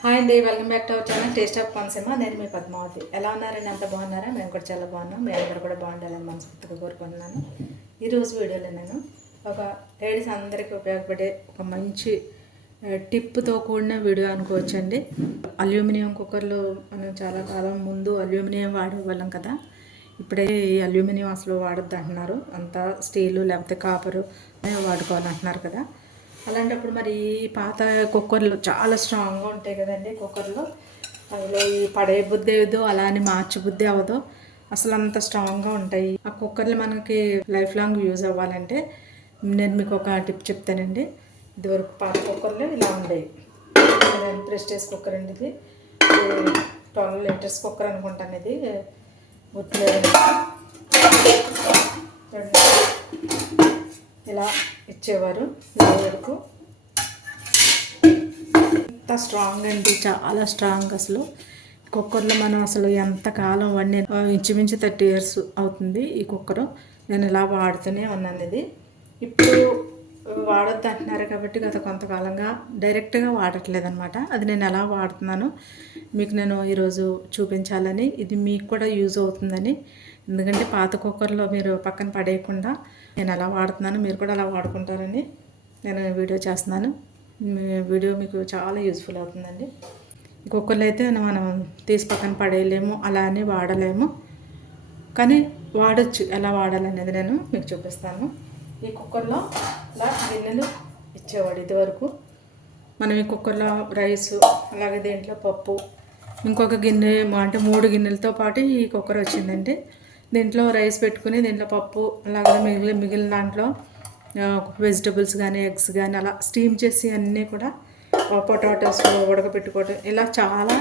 Hi అండి, welcome back to our channel taste of Konaseema. నేను మీ పద్మావతి. ఎలా ఉన్నారని అంత బాగున్నారా? మేము కూడా చాలా బాగున్నాం. మీ అందరూ కూడా బాగుండాలని మనస్ఫూర్తిగా కోరుకుంటున్నాను. ఈరోజు వీడియోలో నేను ఒక లేడీస్ అందరికీ ఉపయోగపడే ఒక మంచి టిప్తో కూడిన వీడియో అనుకోవచ్చండి. అల్యూమినియం కుక్కర్లో మనం చాలా కాలం ముందు అల్యూమినియం వాడేవాళ్ళం కదా. ఇప్పుడే ఈ అల్యూమినియం అసలు వాడొద్దు అంటున్నారు. అంతా స్టీలు లేకపోతే కాపరు వాడుకోవాలంటున్నారు కదా. అలాంటప్పుడు మరి ఈ పాత కుక్కర్లు చాలా స్ట్రాంగ్గా ఉంటాయి కదండి. కుక్కర్లో అందులో ఈ పడే బుద్ధి ఏదో అలా అని మార్చి బుద్ధి అవ్వదు, అసలు అంత స్ట్రాంగ్గా ఉంటాయి. ఆ కుక్కర్లు మనకి లైఫ్ లాంగ్ యూజ్ అవ్వాలంటే నేను మీకు ఒక టిప్ చెప్తానండి. ఇదివరకు పాత కుక్కర్లు ఇలా ఉండేవి. ప్రెస్టేజ్ కుక్కర్ అండి. ఇది 12 లీటర్స్ కుక్కర్ అనుకుంటాను. ఇది గుర్తులేదు. ఇలా ఇచ్చేవారు వరకు. ఎంత స్ట్రాంగ్ అండి, చాలా స్ట్రాంగ్. అసలు కుక్కర్లో మనం అసలు ఎంతకాలం వండి ఇంచుమించు 30 years అవుతుంది ఈ కుక్కరు. నేను ఇలా వాడుతూనే ఉన్నాను. ఇది ఇప్పుడు వాడొద్దు అంటున్నారు కాబట్టి గత కొంతకాలంగా డైరెక్ట్గా వాడట్లేదు అనమాట. అది నేను ఎలా వాడుతున్నాను మీకు నేను ఈరోజు చూపించాలని, ఇది మీకు కూడా యూజ్ అవుతుందని. ఎందుకంటే పాత కుక్కర్లో మీరు పక్కన పడేయకుండా నేను ఎలా వాడుతున్నాను, మీరు కూడా అలా వాడుకుంటారని నేను వీడియో చేస్తున్నాను. వీడియో మీకు చాలా యూజ్ఫుల్ అవుతుందండి. ఈ కుక్కర్లో అయితే మనం తీసి పక్కన పడేయలేము, అలా అని వాడలేము, కానీ వాడచ్చు. ఎలా వాడాలనేది నేను మీకు చూపిస్తాను. ఈ కుక్కర్లో ఇలా గిన్నెలు ఇచ్చేవాడు ఇదివరకు. మనం ఈ కుక్కర్లో రైసు, అలాగే దీంట్లో పప్పు, ఇంకొక గిన్నె అంటే 3 గిన్నెలతో పాటు ఈ కుక్కర్ వచ్చిందండి. దీంట్లో రైస్ పెట్టుకుని దీంట్లో పప్పు, అలాగే మిగిలిన దాంట్లో వెజిటబుల్స్ కానీ ఎగ్స్ కానీ అలా స్టీమ్ చేసి అన్నీ కూడా పొటాటోస్ ఉడకపెట్టుకోవటం, ఇలా చాలా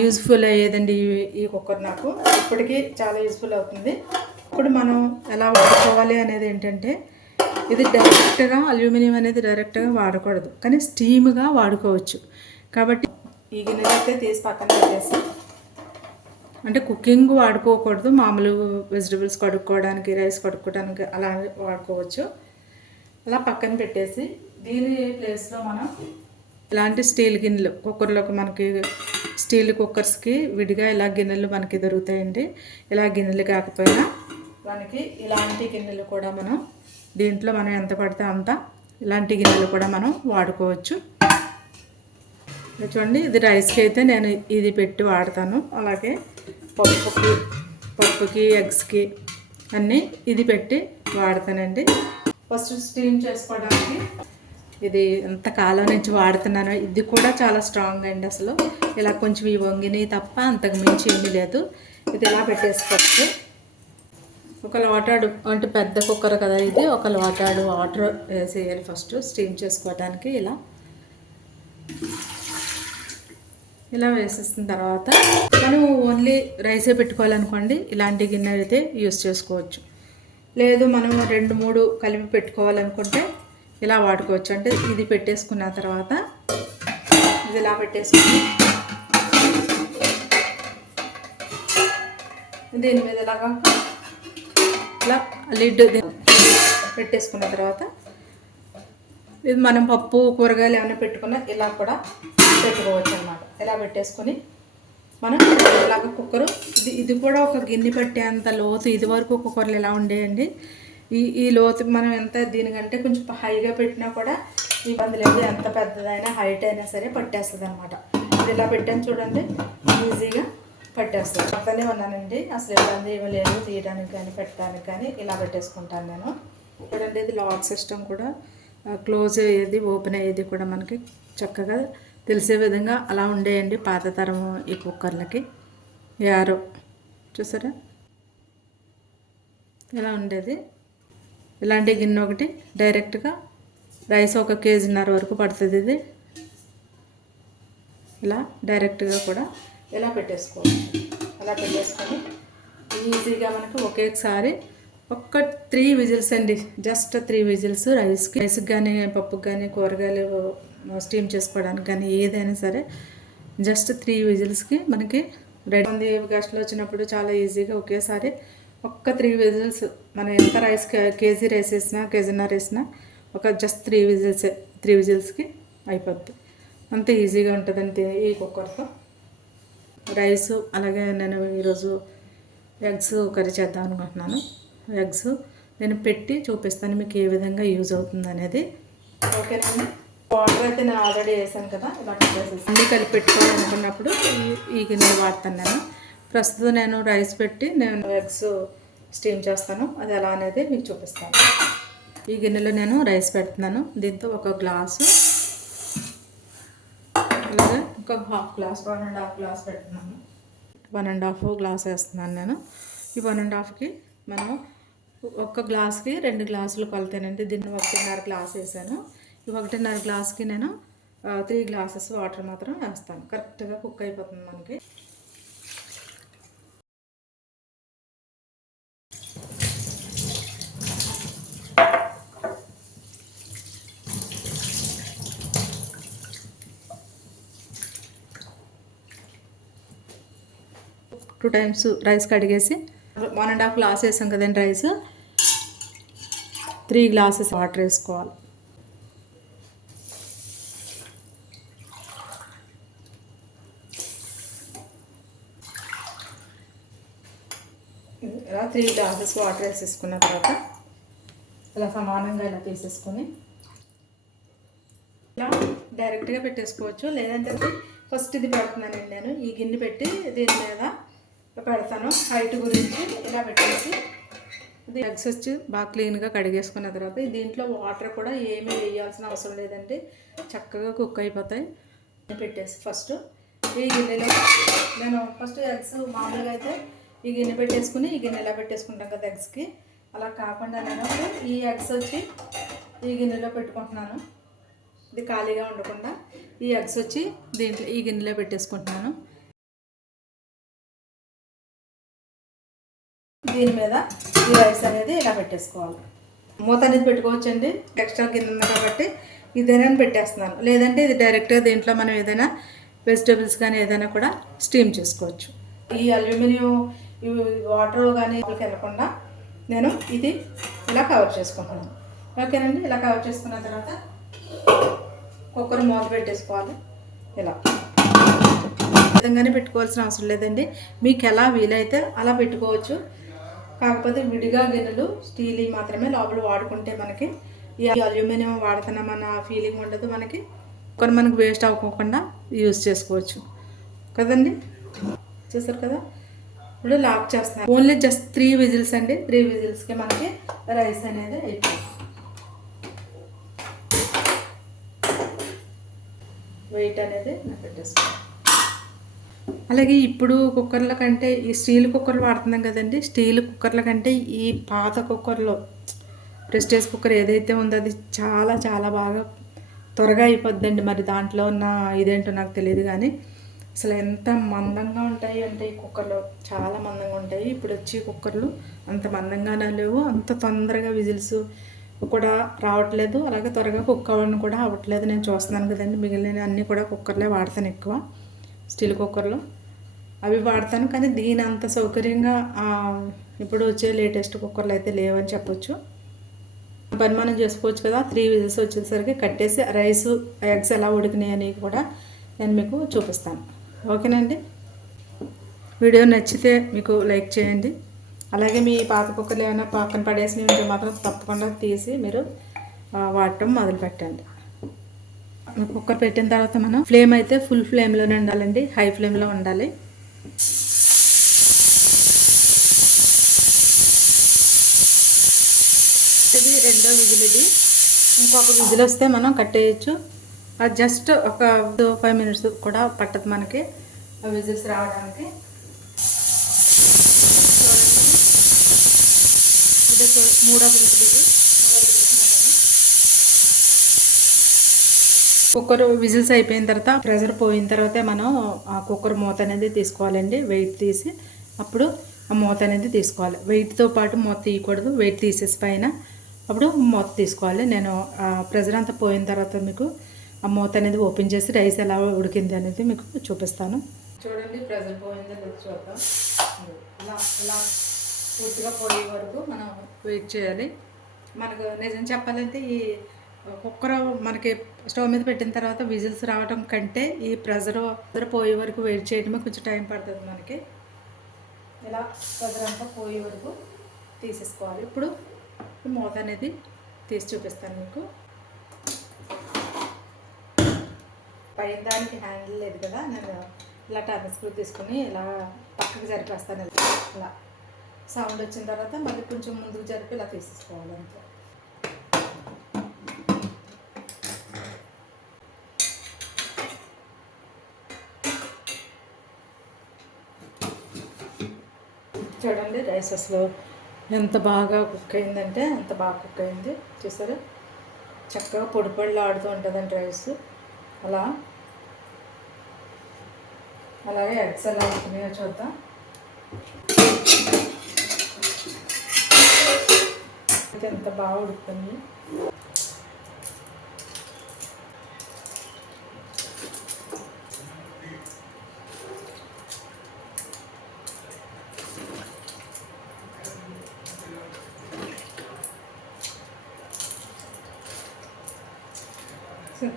యూజ్ఫుల్ అయ్యేదండి ఈ కుక్కర్. నాకు ఇప్పటికీ చాలా యూజ్ఫుల్ అవుతుంది. ఇప్పుడు మనం ఎలా వాడుకోవాలి అనేది ఏంటంటే, ఇది డైరెక్ట్గా అల్యూమినియం అనేది డైరెక్ట్గా వాడకూడదు, కానీ స్టీమ్గా వాడుకోవచ్చు. కాబట్టి ఈ గిన్నెలు అయితే తీసి పక్కన పెట్టేసి, అంటే కుకింగ్ వాడుకోకూడదు, మామూలు వెజిటబుల్స్ కడుక్కోవడానికి, రైస్ కడుక్కోవడానికి అలా వాడుకోవచ్చు. అలా పక్కన పెట్టేసి దీని ప్లేస్లో మనం ఇలాంటి స్టీల్ గిన్నెలు, కుక్కర్లోకి మనకి స్టీల్ కుక్కర్స్కి విడిగా ఇలా గిన్నెలు మనకి దొరుకుతాయండి. ఇలా గిన్నెలు కాకపోయినా మనకి ఇలాంటి గిన్నెలు కూడా మనం దీంట్లో మనం ఎంత పడితే అంత ఇలాంటి గిన్నెలు కూడా మనం వాడుకోవచ్చు. చూడండి, ఇది రైస్కి అయితే నేను ఇది పెట్టి వాడతాను. అలాగే పప్పుకి ఎగ్స్కి అన్నీ ఇది పెట్టి వాడతానండి. ఫస్ట్ స్టీమ్ చేసుకోవడానికి ఇది ఎంతకాలం నుంచి వాడుతున్నాను. ఇది కూడా చాలా స్ట్రాంగ్ అండి. అసలు ఇలా కొంచెం ఈ వంగిని తప్ప అంతకు మించి ఏమీ లేదు. ఇది ఇలా పెట్టేసుకోవచ్చు. ఒక లోటాడు అంటే పెద్ద కుక్కర్ కదా ఇది, ఒక లోటాడు వాటర్ వేసేయాలి ఫస్ట్ స్టీమ్ చేసుకోవడానికి. ఇలా వేసేసిన తర్వాత మనం ఓన్లీ రైసే పెట్టుకోవాలనుకోండి, ఇలాంటి గిన్నె అయితే యూస్ చేసుకోవచ్చు. లేదు మనం 2-3 కలిపి పెట్టుకోవాలనుకుంటే ఇలా వాడుకోవచ్చు. అంటే ఇది పెట్టేసుకున్న తర్వాత ఇది ఇలా పెట్టేసుకుని దీని మీద ఇలాగా ఇలా లిడ్ పెట్టేసుకున్న తర్వాత ఇది మనం పప్పు కూరగాయలు ఏమైనా పెట్టుకున్నా ఇలా కూడా పెట్టుకోవచ్చు అన్నమాట. ఇలా పెట్టేసుకొని మనం ఇలాగ కుక్కరు ఇది కూడా ఒక గిన్నె పట్టేంత లోతు. ఇది వరకు కుక్కర్లు ఎలా ఉండేయండి, ఈ లోతు మనం ఎంత దీనికంటే కొంచెం హైగా పెట్టినా కూడా ఇబ్బంది లేదు. ఎంత పెద్దదైనా హైట్ అయినా సరే పట్టేస్తుంది అనమాట. ఇది ఇలా పెట్టాను చూడండి, ఈజీగా పట్టేస్తుంది. పక్కనే ఉన్నానండి, అసలు ఇబ్బంది ఏమీ లేదు తీయడానికి కానీ పెట్టడానికి కానీ. ఇలా పెట్టేసుకుంటాను నేను. చూడండి, ఇది లాక్ సిస్టమ్ కూడా క్లోజ్ అయ్యేది ఓపెన్ అయ్యేది కూడా మనకి చక్కగా తెలిసే విధంగా అలా ఉండేయండి పాత తరం ఈ కుక్కర్లకి. యారో చూసారా ఇలా ఉండేది. ఇలాంటి గిన్నె ఒకటి డైరెక్ట్గా రైస్ 1.5 kg వరకు పడుతుంది. ఇది ఇలా డైరెక్ట్గా కూడా ఇలా పెట్టేసుకోవచ్చు. అలా పెట్టేసుకొని ఈజీగా మనకు ఒకేసారి ఒక్క 3 విజిల్స్ అండి, జస్ట్ 3 విజిల్స్ రైస్కి కానీ పప్పుకి కానీ కూరగాయలు స్టీమ్ చేసుకోవడానికి కానీ ఏదైనా సరే జస్ట్ 3 విజిల్స్కి మనకి రెడీ ఉంది. గెస్ట్లు వచ్చినప్పుడు చాలా ఈజీగా ఒకేసారి ఒక్క 3 విజిల్స్, మనం ఎంత రైస్ కేజీ రైస్ వేసినా కేజీన్నర వేసినా ఒక జస్ట్ 3 విజిల్స్కి అయిపోద్ది. అంత ఈజీగా ఉంటుందంటే ఈ కుక్కర్తో. రైస్ అలాగే నేను ఈరోజు ఎగ్స్ కర్రీ చేద్దాం అనుకుంటున్నాను. ఎగ్స్ నేను పెట్టి చూపిస్తాను మీకు ఏ విధంగా యూజ్ అవుతుంది అనేది. ఓకేనండి. వాటర్ అయితే నేను ఆల్రెడీ వేసాను కదా, ఇలా వేసేసి అన్నీ కలిపి పెట్టుకోవాలనుకున్నప్పుడు ఈ గిన్నెలు వాడతాను నేను. ప్రస్తుతం నేను రైస్ పెట్టి నేను ఎగ్స్ స్టీమ్ చేస్తాను, అది ఎలా అనేది మీకు చూపిస్తాను. ఈ గిన్నెలో నేను రైస్ పెడుతున్నాను. దీంతో ఒక గ్లాసు అలాగే ఒక హాఫ్ గ్లాస్ 1.5 గ్లాస్ పెడుతున్నాను. 1.5 గ్లాస్ వేస్తున్నాను నేను. ఈ 1.5కి మనం ఒక గ్లాస్కి 2 గ్లాసులు కొలతానండి. దీన్ని 1.5 గ్లాస్ వేసాను. ఈ 1.5 గ్లాస్కి నేను 3 గ్లాసెస్ వాటర్ మాత్రం వేస్తాను. కరెక్ట్గా కుక్ అయిపోతుంది మనకి. టూ టైమ్స్ రైస్ కడిగేసి 1.5 గ్లాస్ వేసాం కదండి రైస్, 3 గ్లాసెస్ వాటర్ వేసుకోవాలి. ఇలా 3 గ్లాసెస్ వాటర్ వేసేసుకున్న తర్వాత ఇలా సమానంగా ఇలా తీసేసుకొని ఇలా డైరెక్ట్గా పెట్టేసుకోవచ్చు. లేదంటే ఫస్ట్ ఇది పెడుతున్నానండి నేను. ఈ గిన్నె పెట్టి దీని మీద పెడతాను. హైట్ గురించి ఇలా పెట్టేసి ఇది ఎగ్స్ వచ్చి బాగా క్లీన్గా కడిగేసుకున్న తర్వాత దీంట్లో వాటర్ కూడా ఏమీ వేయాల్సిన అవసరం లేదండి, చక్కగా కుక్ అయిపోతాయి. పెట్టేసి ఫస్ట్ ఈ గిన్నెలో నేను ఫస్ట్ ఎగ్స్ మామూలుగా అయితే ఈ గిన్నె పెట్టేసుకుని ఈ గిన్నె ఇలా పెట్టేసుకుంటాం కదా ఎగ్స్కి, అలా కాకుండా నేను ఈ ఎగ్స్ వచ్చి ఈ గిన్నెలో పెట్టుకుంటున్నాను. ఇది ఖాళీగా ఉండకుండా ఈ ఎగ్స్ వచ్చి దీంట్లో ఈ గిన్నెలో పెట్టేసుకుంటున్నాను. దీని మీద ఈ రైస్ అనేది ఇలా పెట్టేసుకోవాలి. మూత అనేది పెట్టుకోవచ్చండి. ఎక్స్ట్రా గిన్నె ఉంది కాబట్టి ఇదేనా పెట్టేస్తున్నాను. లేదంటే ఇది డైరెక్ట్గా దీంట్లో మనం ఏదైనా వెజిటేబుల్స్ కానీ ఏదైనా కూడా స్టీమ్ చేసుకోవచ్చు. ఈ అల్యూమినియం వాటర్ కానీ వెళ్ళకుండా నేను ఇది ఇలా కవర్ చేసుకుంటున్నాను. ఓకేనండి. ఇలా కవర్ చేసుకున్న తర్వాత కుక్కర్ మూత పెట్టేసుకోవాలి. ఇలా విధంగానే పెట్టుకోవాల్సిన అవసరం లేదండి, మీకు ఎలా వీలైతే అలా పెట్టుకోవచ్చు. కాకపోతే విడిగా గిన్నెలు స్టీల్ మాత్రమే లోపల వాడుకుంటే మనకి ఈ అల్యూమినియం వాడుతున్నామన్న ఫీలింగ్ ఉండదు. మనకి కుక్కర్ మనకు వేస్ట్ అవ్వకుండా యూజ్ చేసుకోవచ్చు కదండి. చూసారు కదా. ఇప్పుడు లాక్ చేస్తున్నాను. ఓన్లీ జస్ట్ 3 విజిల్స్ అండి. 3 విజిల్స్కి మనకి రైస్ అనేది అయిపోయింది. వెయిట్ అనేది నాకు పెట్టేసుకోవాలి. అలాగే ఇప్పుడు కుక్కర్ల కంటే ఈ స్టీల్ కుక్కర్లు వాడుతున్నాం కదండి, స్టీల్ కుక్కర్ల కంటే ఈ పాత కుక్కర్లో ప్రెస్టేజ్ కుక్కర్ ఏదైతే ఉందో అది చాలా చాలా బాగా త్వరగా అయిపోద్దండి. మరి దాంట్లో ఉన్న ఇదేంటో నాకు తెలియదు కానీ అసలు ఎంత మందంగా ఉంటాయి అంటే ఈ కుక్కర్లు చాలా మందంగా ఉంటాయి. ఇప్పుడు వచ్చి కుక్కర్లు అంత మందంగానే లేవు, అంత తొందరగా విజిల్స్ కూడా రావట్లేదు, అలాగే త్వరగా కుక్ అవ్వడం కూడా అవ్వట్లేదు. నేను చూస్తున్నాను కదండి, మిగిలిన అన్నీ కూడా కుక్కర్లే వాడతాను ఎక్కువ. స్టీల్ కుక్కర్లు అవి వాడతాను, కానీ దీని అంత సౌకర్యంగా ఇప్పుడు వచ్చే లేటెస్ట్ కుక్కర్లు అయితే లేవని చెప్పొచ్చు. పని మనం చేసుకోవచ్చు కదా. 3 విజిల్స్ వచ్చేసరికి కట్టేసి రైస్ ఎగ్స్ ఎలా ఉడికినాయి అని కూడా నేను మీకు చూపిస్తాను. ఓకేనండి. వీడియో నచ్చితే మీకు లైక్ చేయండి. అలాగే మీ పాత కుక్కర్లు ఏమైనా పక్కన పడేసినవి ఉంటే మాత్రం తప్పకుండా తీసి మీరు వాడటం మొదలు పెట్టండి. కుక్కర్ పెట్టిన తర్వాత మనం ఫ్లేమ్ అయితే ఫుల్ ఫ్లేమ్లోనే ఉండాలండి, హై ఫ్లేమ్లో ఉండాలి. ఇది రెండో విజిల్. ఇది ఇంకొక విజిల్ వస్తే మనం కట్టేయచ్చు. అది జస్ట్ ఒక 5 మినిట్స్ కూడా పట్టదు మనకి విజిల్స్ రావడానికి. ఇది మూడో విజిల్. ఇది కుక్కర్ విజిల్స్ అయిపోయిన తర్వాత ప్రెషర్ పోయిన తర్వాత మనం ఆ కుక్కర్ మూత అనేది తీసుకోవాలండి. వెయిట్ తీసి అప్పుడు ఆ మూత అనేది తీసుకోవాలి. వెయిట్తో పాటు మూత తీయకూడదు, వెయిట్ తీసేసి పైన అప్పుడు మూత తీసుకోవాలి. నేను ప్రెషర్ అంతా పోయిన తర్వాత మీకు ఆ మూత అనేది ఓపెన్ చేసి రైస్ ఎలా ఉడికింది అనేది మీకు చూపిస్తాను. చూడండి, ప్రెషర్ పోయింది లేదు చూద్దాం. ఇలా పూర్తిగా పోయే వరకు మనం వెయిట్ చేయాలి. మనకు నిజం చెప్పాలంటే ఈ కుక్కర్ మనకి స్టవ్ మీద పెట్టిన తర్వాత విజిల్స్ రావడం కంటే ఈ ప్రెజర్ పోయే వరకు వెయిట్ చేయడమే కొంచెం టైం పడుతుంది మనకి. ఇలా ప్రెజర్ అంతా పోయే వరకు తీసేసుకోవాలి. ఇప్పుడు మూత అనేది తీసి చూపిస్తాను మీకు. పైన దానికి హ్యాండిల్ లేదు కదా, నేను ఇలా టర్న్ స్క్రూ తీసుకుని ఇలా పక్కకు జరిపేస్తాను. ఇలా సౌండ్ వచ్చిన తర్వాత మళ్ళీ కొంచెం ముందుకు జరిపి ఇలా తీసేసుకోవాలి అంతే. చూడండి రైస్ అసలు ఎంత బాగా కుక్ అయిందంటే అంత బాగా కుక్ అయింది. చూసారా, చక్కగా పొడి పొడిలో ఆడుతూ ఉంటుందండి రైస్. అలాగే ఎగ్స్ ఎలా ఉడుకున్నాయో చూద్దాం. ఎంత బాగా ఉడుకుతుంది.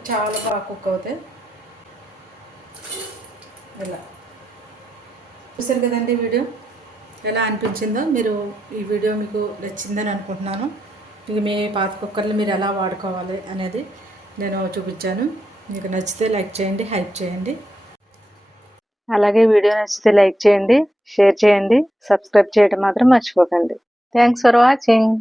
చాలా బాగా కుక్ అవుతాయి. ఇలా చూసారు కదండి వీడియో ఎలా అనిపించిందో. మీరు ఈ వీడియో మీకు నచ్చిందని అనుకుంటున్నాను. మీకు మీ పాత కుక్కర్లు మీరు ఎలా వాడుకోవాలి అనేది నేను చూపించాను. మీకు నచ్చితే లైక్ చేయండి, హెల్ప్ చేయండి. అలాగే వీడియో నచ్చితే లైక్ చేయండి, షేర్ చేయండి, సబ్స్క్రైబ్ చేయడం మాత్రం మర్చిపోకండి. Thanks for watching.